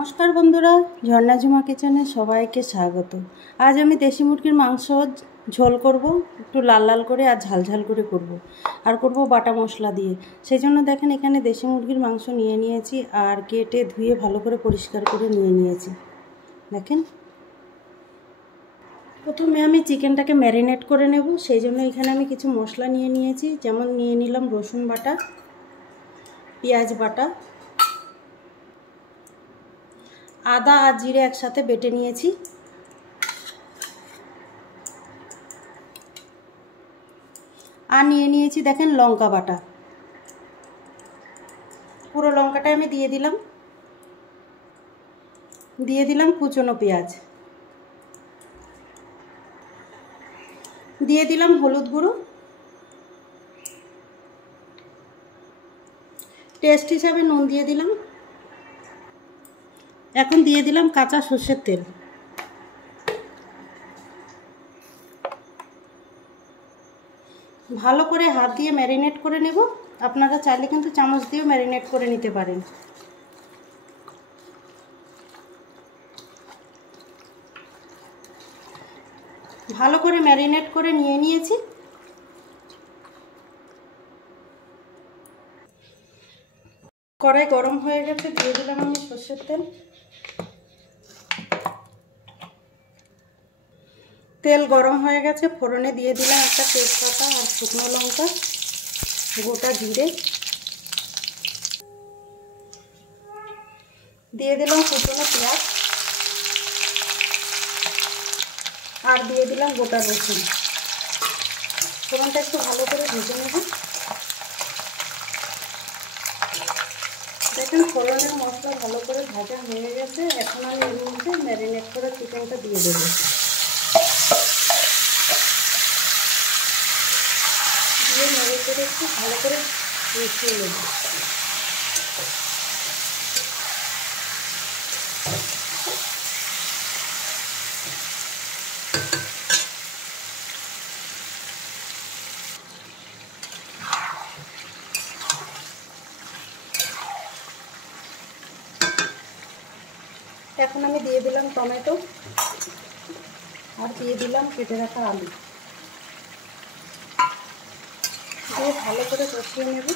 নমস্কার বন্ধুরা, ঝর্ণা ঝুমা কিচেনে সবাইকে স্বাগত। আজ আমি দেশি মুরগির মাংস ঝোল করব, একটু লাল লাল করে আর ঝাল ঝাল করে করব, আর করব বাটা মশলা দিয়ে। সেই জন্য দেখেন এখানে দেশি মুরগির মাংস নিয়ে নিয়েছি আর কেটে ধুয়ে ভালো করে পরিষ্কার করে নিয়ে নিয়েছি। দেখেন, প্রথমে আমি চিকেনটাকে ম্যারিনেট করে নেব। সেই জন্য এখানে আমি কিছু মশলা নিয়ে নিয়েছি, যেমন নিয়ে নিলাম রসুন বাটা, পেঁয়াজ বাটা, আদা আর জিরে একসাথে বেটে নিয়েছি, আর নিয়ে নিয়েছি দেখেন লঙ্কা বাটা। পুরো লঙ্কাটা আমি দিয়ে দিলাম কুচনো পেঁয়াজ, দিয়ে দিলাম হলুদ গুঁড়ো, টেস্ট হিসাবে নুন দিয়ে দিলাম। এখন দিয়ে দিলাম কাঁচা সর্ষের তেল। ভালো করে হাত দিয়ে ম্যারিনেট করে নেব। আপনারা চাইলে কিন্তু চামচ দিয়েও ম্যারিনেট করে নিতে পারেন। ভালো করে ম্যারিনেট করে নিয়ে নিয়েছি। কড়াই গরম হয়ে গেছে, দিয়ে দিলাম আমি সর্ষের তেল। তেল গরম হয়ে গেছে, ফোড়নে দিয়ে দিলাম একটা তেজপাতা আর শুকনো লঙ্কা, গোটা জিরে, দিয়ে দিলাম কুচনো পেঁয়াজ, আর দিয়ে দিলাম গোটা রসুন। ফোড়নটা একটু ভালো করে ভেজে নেব। দেখেন ফোড়নের মশলা ভালো করে ভাজা হয়ে গেছে। এখন আমি এর মধ্যে ম্যারিনেট করা চিকেনটা দিয়ে দেবো। দিয়ে নেড়ে করে একটু ভালো করে মিশিয়ে নেব। এখন আমি দিয়ে দিলাম টমেটো, আর দিয়ে দিলাম কেটে রাখা আলু, দিয়ে ভালো করে কষিয়ে নেব।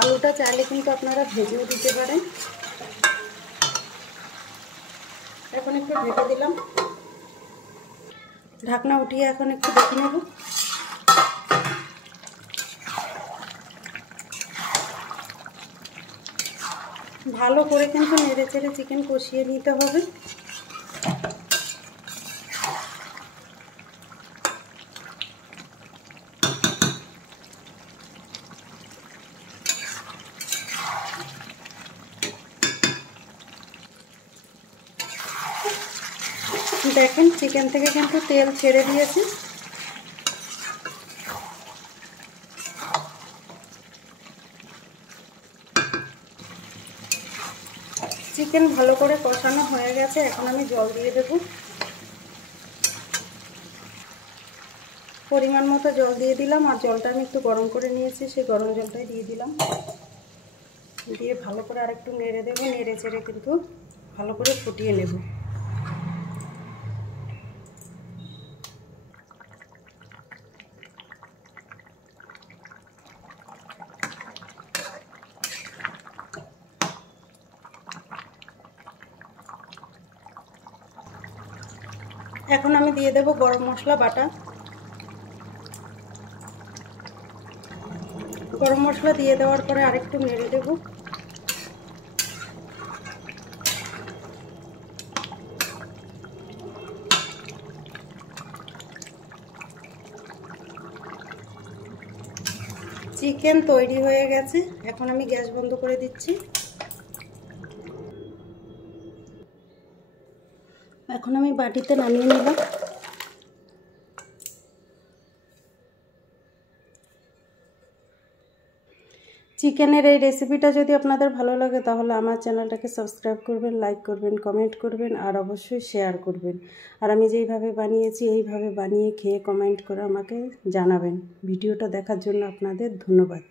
আলুটা চাইলে কিন্তু আপনারা ভেজেও দিতে পারেন। এখন একটু ঢেকে দিলাম, ঢাকনা উঠিয়ে এখন একটু দেখে নেব। ভালো করে কিন্তু নেড়ে চেড়ে চিকেন কষিয়ে নিতে হবে। দেখেন চিকেন থেকে কিন্তু তেল ছেড়ে দিয়েছে। চিকেন ভালো করে কষানো হয়ে গেছে, এখন আমি জল দিয়ে দেব। পরিমাণ মতো জল দিয়ে দিলাম, আর জলটা আমি একটু গরম করে নিয়েছি, সেই গরম জলটাই দিয়ে দিলাম। দিয়ে ভালো করে আরেকটু নেড়ে দেবো। নেড়ে চেড়ে কিন্তু ভালো করে ফুটিয়ে নেব। এখন আমি দিয়ে দেব গরম মশলা বাটা। গরম মশলা দিয়ে দেওয়ার পরে আরেকটু নেড়ে দেব। চিকেন তৈরি হয়ে গেছে, এখন আমি গ্যাস বন্ধ করে দিচ্ছি। এখন আমি বাটিতে নামিয়ে নিলাম। চিকেনের এই রেসিপিটা যদি আপনাদের ভালো লাগে তাহলে আমার চ্যানেলটাকে সাবস্ক্রাইব করবেন, লাইক করবেন, কমেন্ট করবেন আর অবশ্যই শেয়ার করবেন। আর আমি যেইভাবে বানিয়েছি এইভাবে বানিয়ে খেয়ে কমেন্ট করে আমাকে জানাবেন। ভিডিওটা দেখার জন্য আপনাদের ধন্যবাদ।